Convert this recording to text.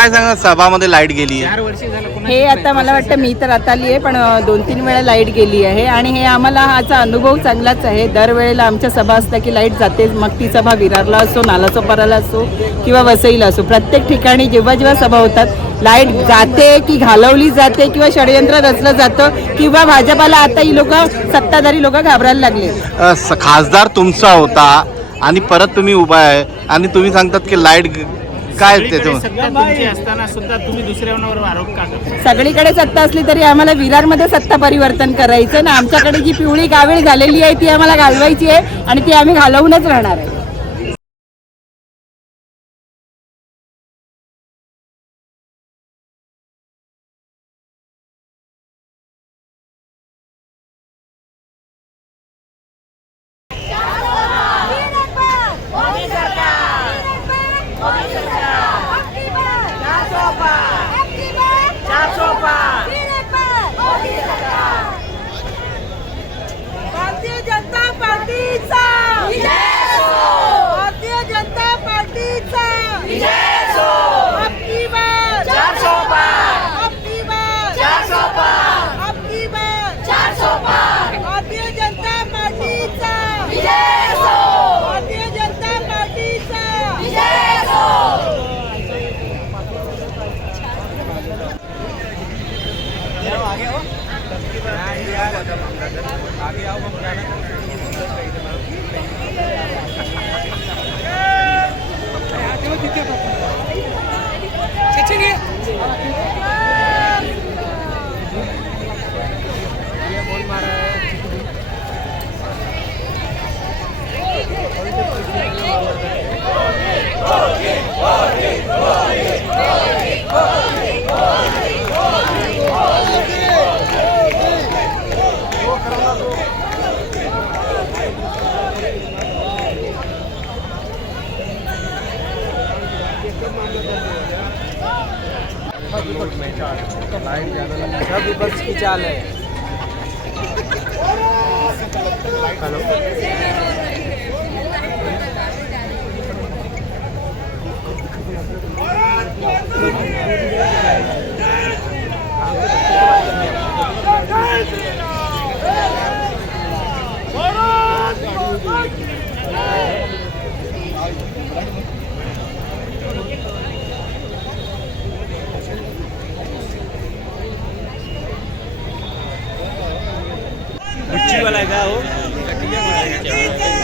काय सांगा सभामध्ये लाइट गेली चार वर्ष झालं पुन्हा हे आता मला वाटतं मी तर आता आली आहे पण दोन तीन वेळा लाइट गेली आहे. आणि हे आम्हाला हाचा अनुभव चांगलाच आहे. दरवेळेला आमच्या सभा असल्या की लाइट जाते मग ती सभा विरारला असो नालासोपाराला असो किंवा वसईला असो. प्रत्येक ठिकाणी जेव्हा जेव्हा सभा होतात लाइट जाते की घालवली जाते किंवा षडयंत्र रचलं जातं किंवा भाजपाला आता ही लोक सत्ताधारी लोक घाबरायला लागले. अ, स- खासदार तुमचा होता आणि परत तुम्ही उभा आहे. आणि तुम्ही सांगतात की लाइट काय सगळीकडे त्याच्यामध्ये सत्ता तुमची असताना सुद्धा तुम्ही दुसऱ्यावर आरोप का करता? सगळीकडे सत्ता असली तरी आम्हाला विरारमध्ये सत्ता परिवर्तन करायचं ना. आमच्याकडे जी पिवळी कावीळ झालेली आहे ती आम्हाला घालवायची आहे आणि ती आम्ही घालवूनच राहणार आहे. आगे आओ हम जाना सब विपक्ष की चाल है भारत वाला है क्या वो